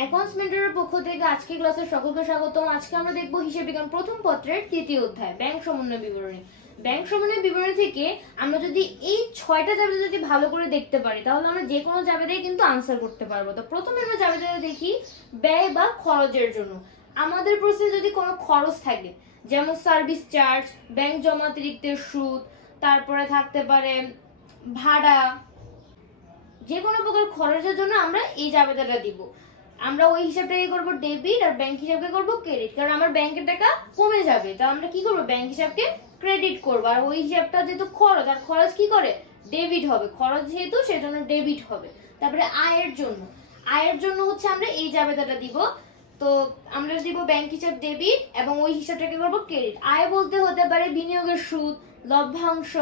অ্যাকাউন্টসমেন্টের পক্ষ থেকে আজকে ক্লাসের সকলকে স্বাগতম। আজকে আমরা দেখব হিসাব বিজ্ঞান প্রথম পত্রের তৃতীয় অধ্যায় ব্যাংক সমন্বয় বিবরণী। ব্যাংক সমন্বয় বিবরণী থেকে আমরা যদি এই 6টা জাবেদা যদি ভালো করে দেখতে পারি তাহলে আমরা যে কোনো জাবেদায় কিন্তু আনসার করতে পারবো। তো প্রথমে আমরা জাবেদাটা দেখি ব্যয় বা খরচের জন্য। আমাদের প্রশ্নে যদি কোনো খরচ থাকে যেমন সার্ভিস চার্জ, ব্যাংক জমাতিরিক্তের সুদ, তারপরে থাকতে পারে ভাড়া, যে কোনো প্রকার খরচের জন্য আমরা এই জাবেদাটা দিব। আমরা ওই হিসাবটাকে করব ডেবিট আর ব্যাংক হিসাবকে করব ক্রেডিট, কারণ আমার ব্যাংকের টাকা কমে যাবে। তো আমরা কি করব, ব্যাংক হিসাবকে ক্রেডিট করব। আর ওই হিসাবটা যেহেতু খরচ, আর খরচ কি করে ডেবিট হবে, খরচ যেহেতু সেজন্য ডেবিট হবে। তারপরে আয়ের জন্য হচ্ছে আমরা এই জাবেদাটা দিব। তো আমরা দিব ব্যাংক হিসাব ডেবিট এবং ওই হিসাবটাকে করব ক্রেডিট। আয় বলতে হতে পারে বিনিয়োগের সুদ, লভ্যাংশ,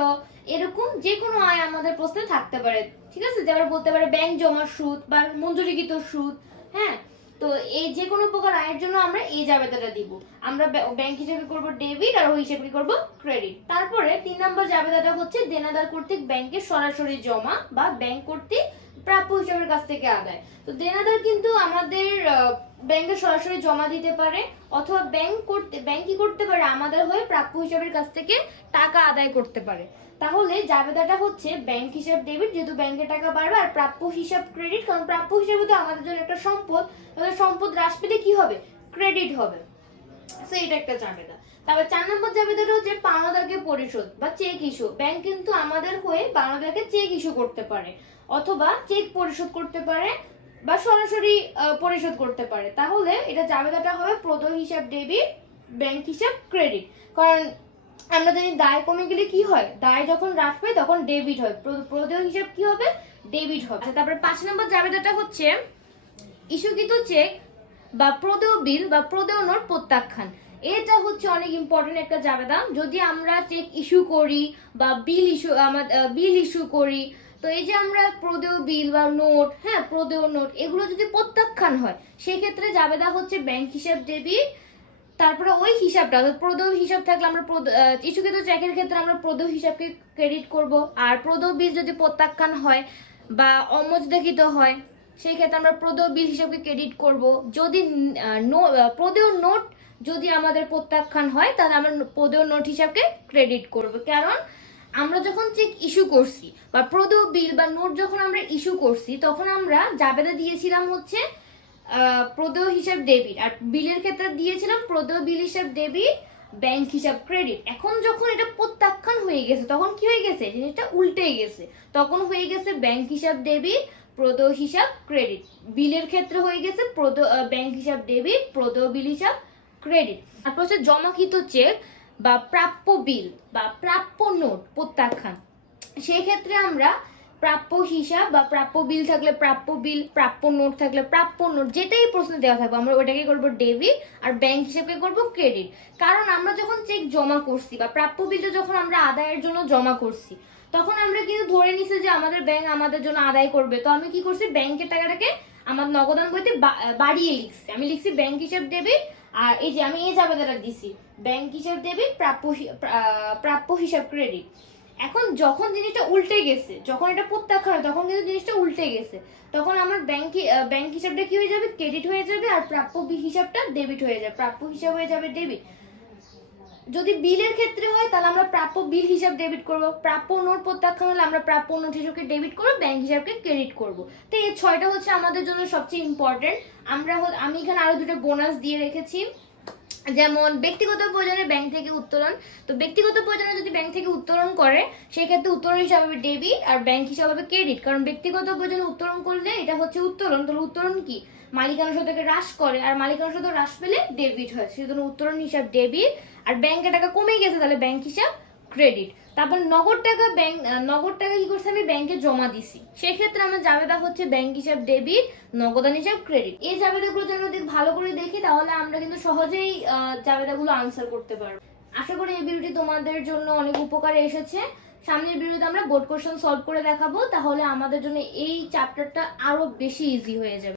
এরকম যে কোনো আয় আমাদের প্রশ্নে থাকতে পারে। ঠিক আছে, যেমন বলতে পারে ব্যাংক জমার সুদ বা মঞ্জুরিকৃত সুদ। হ্যাঁ, তো এই যে কোনো প্রকার আয়ের জন্য আমরা এই জাবেদাটা দিব। আমরা ব্যাংক হিসাবে করব ডেবিট আর ওই হিসাবে করব ক্রেডিট। তারপরে 3 নম্বর জাবেদাটা হচ্ছে দেনাদার কর্তৃক ব্যাংকে সরাসরি জমা বা ব্যাংক কর্তৃক প্রাপ্য হিসাবের কাছ থেকে আদায়। তো দেনাদার কিন্তু আমাদের ব্যাংকে সরাসরি জমা দিতে পারে, অথবা ব্যাংক কি করতে পারে, আমাদের হয়ে প্রাপ্য হিসাবের কাছ থেকে টাকা আদায় করতে পারে। তাহলে জাবেদাটা হচ্ছে ব্যাংক হিসাব ডেবিট, যেহেতু ব্যাংকে টাকা বাড়বে, আর প্রাপ্য হিসাব ক্রেডিট, কারণ প্রাপ্য হিসাব তো আমাদের জন্য একটা সম্পদ, তাহলে সম্পদ হ্রাস পেলে কি হবে, ক্রেডিট হবে। সো এটা একটা জাবেদা। তারপর 4 নম্বর জাবেদাটা হচ্ছে পাওনাদারকে পরিশোধ বা চেক ইস্যু। ব্যাংক কিন্তু আমাদের হয়ে পাওনাদারকে চেক ইস্যু করতে পারে, অথবা চেক পরিশোধ করতে পারে, বা সরাসরি পরিশোধ করতে পারে। তাহলে এটা জাবেদাটা হবে প্রদেয় হিসাব ডেবিট, ব্যাংক হিসাব ক্রেডিট। কারণ আমরা জানি দায় কমে গেলে কি হয়, দায় যখন হ্রাস পায় তখন ডেবিট হয়, প্রদেয় হিসাব কি হবে, ডেবিট হবে। তারপরে 5 নম্বর জাবেদাটা হচ্ছে ইস্যুকৃত চেক বা প্রদেয় বিল বা প্রদেয় নোট প্রত্যাখ্যান। এটা হচ্ছে অনেক ইম্পর্টেন্ট একটা জাবেদা। যদি আমরা চেক ইস্যু করি বা বিল ইস্যু করি, তো এই যে আমরা প্রদেয় বিল বা নোট, হ্যাঁ প্রদেয় নোট, এগুলো যদি প্রত্যাখ্যান হয় সেক্ষেত্রে জাবেদা হচ্ছে ব্যাংক হিসাব ডেবিট। তারপরে ওই হিসাবটা প্রদেয় হিসাব থাকলে আমরা ইস্যুকৃত চেকের ক্ষেত্রে আমরা প্রদেয় হিসাবকে ক্রেডিট করব। আর প্রদেয় বিল যদি প্রত্যাখ্যান হয় বা অমুদ্রিত হয় সেই ক্ষেত্রে আমরা প্রদেয় বিল হিসাবকে ক্রেডিট করব। যদি প্রদেয় নোট যদি আমাদের প্রত্যাখ্যান হয় তাহলে আমরা প্রদেয় নোট হিসাবকে ক্রেডিট করব। কারণ আমরা যখন চেক ইস্যু করছি বা প্রদেয় বিল বা নোট যখন আমরা ইস্যু করছি তখন আমরা জাবেদা দিয়েছিলাম হচ্ছে প্রদেয় হিসাব ডেবিট, আর বিলের ক্ষেত্রে দিয়েছিলাম প্রদেয় বিল হিসাব ডেবিট, ব্যাংক হিসাব ক্রেডিট। এখন যখন এটা প্রত্যাখ্যান হয়ে গেছে তখন কি হয়ে গেছে, জিনিসটা উল্টে গেছে। তখন হয়ে গেছে ব্যাংক হিসাব ডেবিট, প্রদেয় হিসাব ক্রেডিট। বিলের ক্ষেত্রে হয়ে গেছে ব্যাংক হিসাব ডেবিট, প্রদেয় বিল হিসাব ক্রেডিট। তারপর হচ্ছে জমাকৃত চেক বা প্রাপ্য বিল বা প্রাপ্য নোট প্রত্যাখ্যান। সেই ক্ষেত্রে আমরা প্রাপ্য হিসাব বা প্রাপ্য বিল থাকলে প্রাপ্য বিল, প্রাপ্য নোট থাকলে প্রাপ্য নোট, যেটাই প্রশ্নে দেওয়া থাকবে আমরা ওইটাকে করব ডেবিট আর ব্যাংক হিসাবকে করব ক্রেডিট। কারণ আমরা যখন চেক জমা করছি বা প্রাপ্য বিলটা যখন আমরা আদায়ের জন্য জমা করছি তখন আমরা কিন্তু ধরে নিছি যে আমাদের ব্যাংক আমাদের জন্য আদায় করবে। তো আমি কি করছি, ব্যাংকের টাকাটাকে আমার নগদান বইতে বাড়িয়ে লিখছি। আমি লিখছি ব্যাংক হিসাব ডেবিট, আর এই যে আমি এই জাবেদাটা দিছি ব্যাংক হিসাব ডেবিট, প্রাপ্য হিসাব ক্রেডিট। এখন যখন জিনিসটা উল্টে গেছে, যখন এটা প্রত্যাখ্যান হয় তখন কিন্তু জিনিসটা উল্টে গেছে। তখন আমার ব্যাংক হিসাবটা কি হয়ে যাবে, ক্রেডিট হয়ে যাবে, আর প্রাপ্য হিসাবটা ডেবিট হয়ে যাবে, প্রাপ্য হিসাব হয়ে যাবে ডেবিট। যদি বিলের ক্ষেত্রে হয় তাহলে আমরা প্রাপ্য বিল হিসাব ডেবিট করব, প্রাপ্য নোট প্রত্যাখ্যান হলে আমরা প্রাপ্য নোট হিসাবকে ডেবিট করব, ব্যাংক হিসাবকে ক্রেডিট করব। তো এই 6টা হচ্ছে আমাদের জন্য সবচেয়ে ইম্পর্টেন্ট। আমি এখানে আরো 2টা বোনাস দিয়ে রেখেছি, যেমন ব্যক্তিগত প্রয়োজনে ব্যাংক থেকে উত্তোলন। তো ব্যক্তিগত প্রয়োজনে যদি ব্যাংক থেকে উত্তোলন করে সেক্ষেত্রে উত্তোলন হিসাবে হবে ডেবিট আর ব্যাংক হিসাবে হবে ক্রেডিট। কারণ ব্যক্তিগত প্রয়োজনে উত্তোলন করলে এটা হচ্ছে উত্তোলন, তাহলে উত্তোলন কি মালিকানা সত্ত্বকে হ্রাস করে, আর মালিকানা সত্ত্ব হ্রাস পেলে ডেবিট হয়, সেজন্য উত্তোলন হিসাব ডেবিট। আর ব্যাংকে টাকা কমে গেছে তাহলে ব্যাংক হিসাব ক্রেডিট। তারপর নগদ টাকা কি করছে, আমি ব্যাংকে জমা দিছি, সেক্ষেত্রে আমার জাবেদা হচ্ছে ব্যাংক হিসাব ডেবিট, নগদান হিসাব ক্রেডিট। এই জাবেদাগুলো যদি ভালো করে দেখি তাহলে আমরা কিন্তু সহজেই জাবেদাগুলো আনসার করতে পারবো। আশা করি এই ভিডিওটি তোমাদের জন্য অনেক উপকারে এসেছে। সামনের ভিডিওতে আমরা বোর্ড কোশ্চেন সলভ করে দেখাবো, তাহলে আমাদের জন্য এই চ্যাপ্টারটা আরো বেশি ইজি হয়ে যাবে।